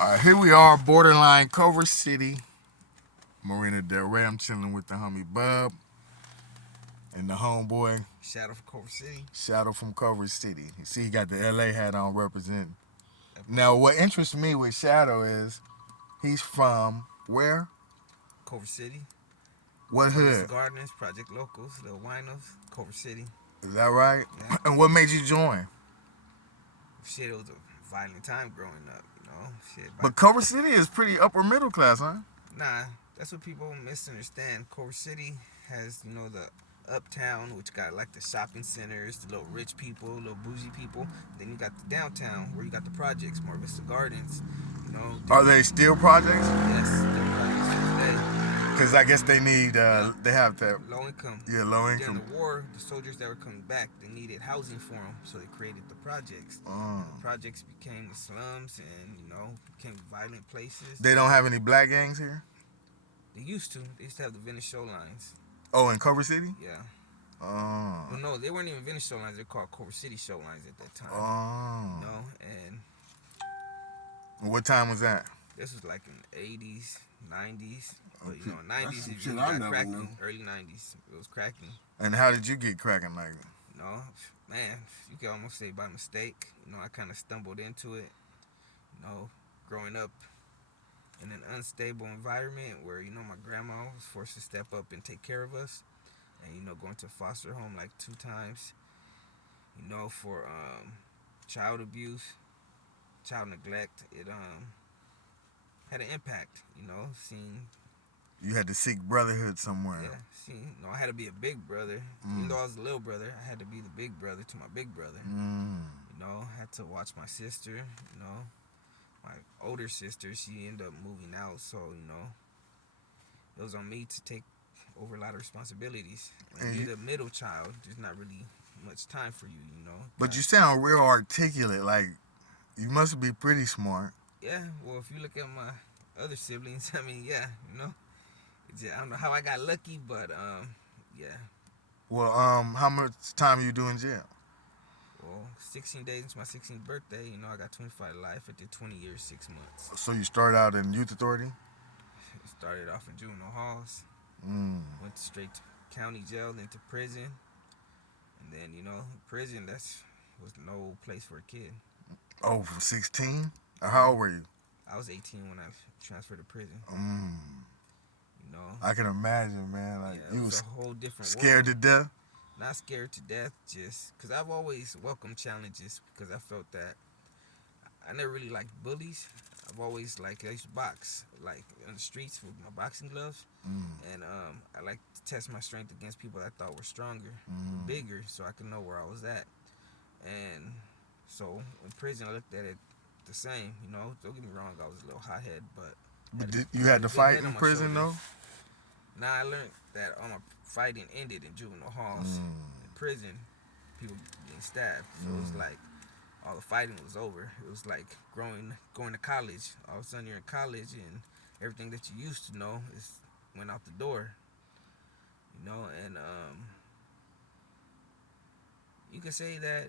All right, here we are, borderline Culver City, Marina Del Rey. I'm chilling with the homie Bub and the homeboy Shadow from Culver City. Shadow from Culver City. You see, he got the LA hat on representing. That Now, part. what interests me with Shadow is he's from where? Culver City. What Harvest hood? Gardens, Project Locals, Little Winos, Culver City. Is that right? Yeah. And what made you join? Shit, it was a violent time growing up, you know. Shit, But back. Culver City is pretty upper middle class, huh? Nah, that's what people misunderstand. Culver City has, the uptown, which got like the shopping centers, the little rich people, little bougie people. Then you got the downtown, where you got the projects, Mar Vista Gardens. Are they still projects? Yes, still projects to this day. Because I guess they need, Yeah. they have that, Low income. yeah, low During income. the war, the soldiers that were coming back, they needed housing for them, so they created the projects. And the projects became the slums, and became violent places. They don't have any black gangs here? They used to. They used to have the Venice show lines. Oh, in Culver City? Yeah. Oh. Well, no, they weren't even Venice show lines. They're called Culver City show lines at that time. Oh. And What time was that? this was like in the 80s, 90s. But, Okay. 90s, That's it some really shit I got never cracking. knew. Early 90s, it was cracking. And how did you get cracking like that? Man, you could almost say by mistake. I kind of stumbled into it. Growing up in an unstable environment where, my grandma was forced to step up and take care of us. And, going to foster home like 2 times, for child abuse, child neglect. It had an impact, seeing. You had to seek brotherhood somewhere. Yeah, see, I had to be a big brother. Even though I was a little brother, I had to be the big brother to my big brother. I had to watch my sister, my older sister, she ended up moving out, so, it was on me to take over a lot of responsibilities. And you're the middle child, there's not really much time for you, But you sound real articulate, like you must be pretty smart. Yeah, well, if you look at my other siblings, I mean, yeah, I don't know how I got lucky, but yeah. Well, how much time you do in jail? Well, 16 days into my 16th birthday, I got 25 to life. I did 20 years, 6 months. So you started out in youth authority? Started off in juvenile halls. Went straight to county jail, then to prison. And then, prison, was no place for a kid. Oh, for 16? How old were you? I was 18 when I transferred to prison. I can imagine, man. Like yeah, you was a whole different scared world. to death? Not scared to death, just because I've always welcomed challenges, because I felt that I never really liked bullies. I've always I used to box, in the streets with my boxing gloves. And I like to test my strength against people I thought were stronger, bigger, so I could know where I was at. And so in prison, I looked at it the same. Don't get me wrong, I was a little hothead, but You had to fight in prison, though? Now I learned that all my fighting ended in juvenile halls. In prison, people getting stabbed. So it was like all the fighting was over. It was like going to college. All of a sudden you're in college, and everything that you used to know went out the door. And you could say that,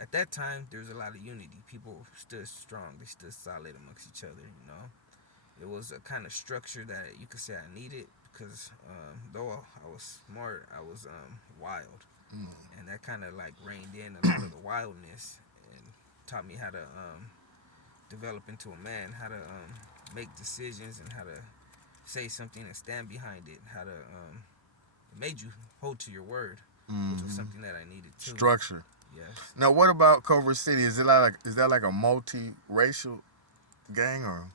at that time there was a lot of unity. People stood strong. They stood solid amongst each other. It was a kind of structure that you could say I needed, because though I was smart, I was wild. And that kind of reined in a lot of the wildness and taught me how to develop into a man, how to make decisions, and how to say something and stand behind it, how to it made you hold to your word, which was something that I needed too. Structure. Yes. Now, what about Culver City? Is that like a multi-racial gang, or?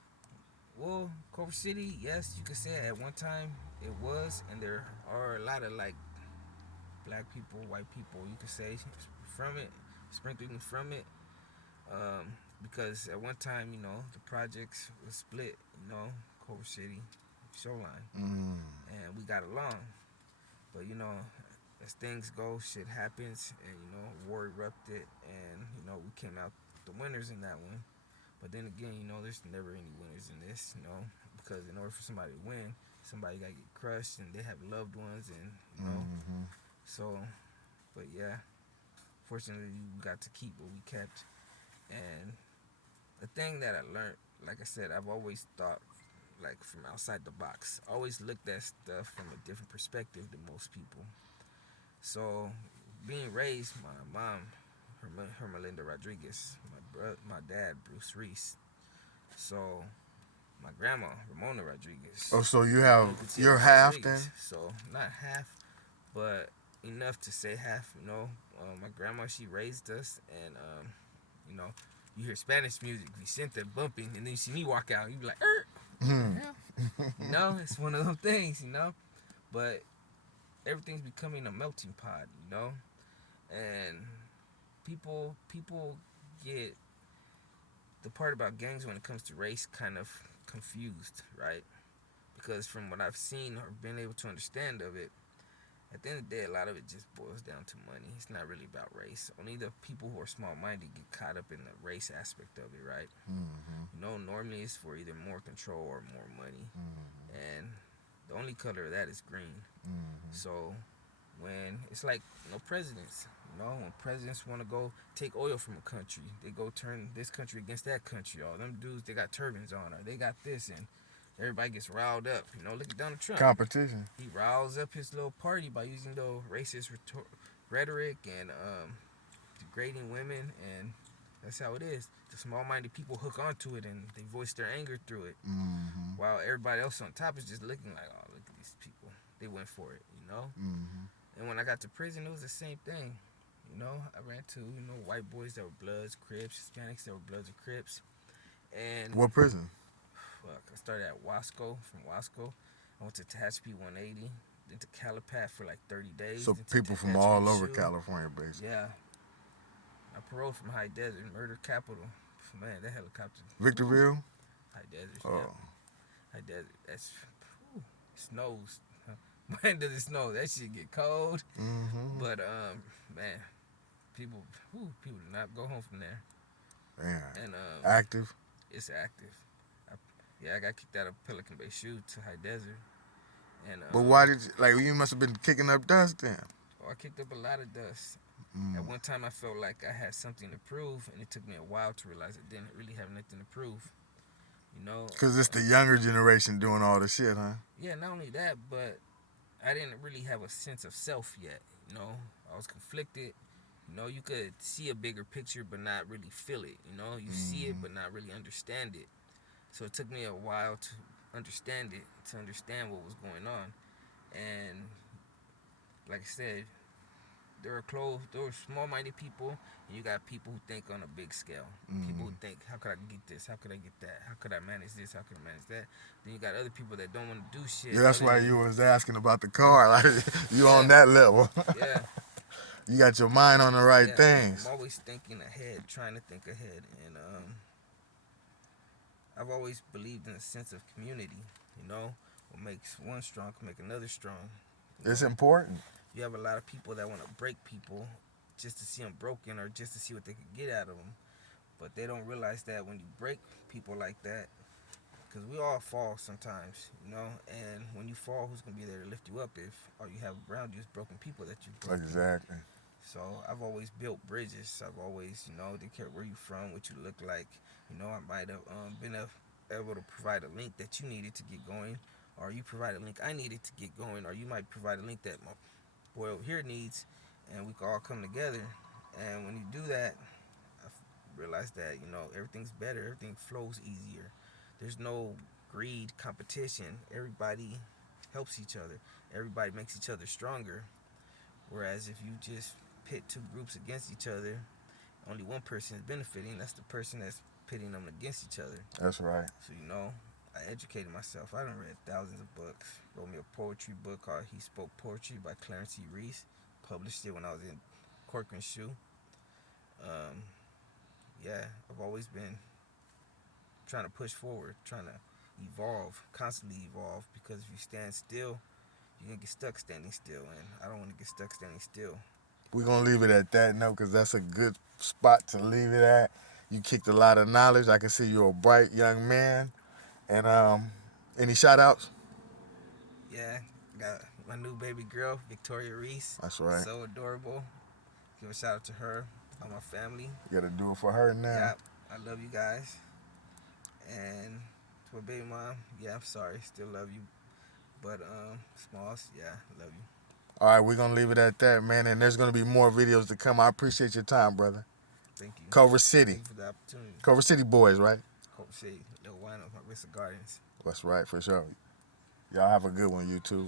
Well, Culver City, yes, you could say at one time it was, and there are a lot of black people, white people, you could say, from it, sprinkling from it, because at one time, the projects was split, Culver City, show line, and we got along, but as things go, shit happens, and war erupted, and we came out the winners in that one. But then again, there's never any winners in this, because in order for somebody to win, somebody got to get crushed, and they have loved ones, and, so, but yeah, fortunately, we got to keep what we kept. And the thing that I learned like I said, I've always thought like from outside the box. Always looked at stuff from a different perspective than most people. So, being raised, my mom, her Melinda Rodriguez, my dad, Bruce Reese. So, my grandma, Ramona Rodriguez. Oh, so Ramona you're Gutierrez half Rodriguez. then? So, not half, but enough to say half. My grandma, she raised us, and you know, you hear Spanish music, Vicente bumping, and then you see me walk out, you be like, what the hell? It's one of those things, But everything's becoming a melting pot, and people get the part about gangs when it comes to race kind of confused, right? Because from what I've seen or been able to understand of it, at the end of the day, a lot of it just boils down to money. It's not really about race. Only the people who are small-minded get caught up in the race aspect of it, right? Normally it's for either more control or more money. And the only color of that is green. So when it's like presidents, when presidents want to go take oil from a country, they go turn this country against that country. All them dudes, they got turbans on, or they got this, and everybody gets riled up. Look at Donald Trump. Competition. He riles up his little party by using the racist rhetoric and degrading women, and that's how it is. The small-minded people hook onto it and they voice their anger through it, while everybody else on top is just looking like, oh, look at these people. They went for it. And when I got to prison, it was the same thing. I ran to, white boys that were Bloods, Crips, Hispanics that were Bloods and Crips. And what prison? I started at Wasco. From Wasco, I went to Tehachapi 180, then to Calipat for like 30 days. So people from all over California, basically. Yeah. I paroled from High Desert, murder capital. Man, that helicopter. Victorville? High Desert, oh. Yeah. High Desert, that's, snows. When does it snow? That shit get cold. But, man, people do not go home from there. Yeah. And active? It's active. I got kicked out of Pelican Bay Shoot to High Desert. And but why did you must have been kicking up dust then? I kicked up a lot of dust. At one time I felt like I had something to prove, and it took me a while to realize I didn't really have nothing to prove. Because it's the younger generation doing all the shit, huh? Yeah, not only that, but I didn't really have a sense of self yet. I was conflicted. You could see a bigger picture but not really feel it. You see it but not really understand it. So it took me a while to understand it, to understand what was going on. And like I said, there are small-minded people, and you got people who think on a big scale. People who think, how could I get this? How could I get that? How could I manage this? How could I manage that? Then you got other people that don't want to do shit. Yeah, that's why you was asking about the car. You on that level. Yeah. You got your mind on the right things. I'm always thinking ahead, trying to think ahead. And I've always believed in a sense of community. What makes one strong can make another strong. It's important. You have a lot of people that want to break people just to see them broken or just to see what they can get out of them. But they don't realize that when you break people like that, because we all fall sometimes, and when you fall, who's going to be there to lift you up if all you have around you is broken people that you broke? Exactly. So I've always built bridges. I've always, didn't care where you're from, what you look like. I might have been able to provide a link that you needed to get going, or you provide a link I needed to get going, or you might provide a link that my boy over here needs, and we can all come together. And when you do that, I realized that everything's better, everything flows easier. There's no greed, competition. Everybody helps each other. Everybody makes each other stronger. Whereas if you just pit two groups against each other, only one person is benefiting. That's the person that's pitting them against each other. That's right. So I educated myself. I done read thousands of books. Wrote me a poetry book called He Spoke Poetry by Clarence Ervin Reese. Published it when I was in Corcoran Shoe. I've always been trying to push forward, trying to evolve, constantly evolve, because if you stand still, you're going to get stuck standing still, and I don't want to get stuck standing still. We're going to leave it at that note because that's a good spot to leave it at. You kicked a lot of knowledge. I can see you're a bright young man. And any shout-outs? Yeah, got my new baby girl, Victoria Reese. That's right. So adorable. Give a shout-out to her, all my family. You got to do it for her now. Yeah, I love you guys. And to my baby mom, yeah, I'm sorry, still love you. But Smalls, yeah, love you. All right, we're gonna leave it at that, man. And there's gonna be more videos to come. I appreciate your time, brother. Thank you. Culver City, Thank you for the opportunity. Culver City Boys, right? Hope City, Little Wine of Vista Gardens. That's right, for sure. Y'all have a good one, you too.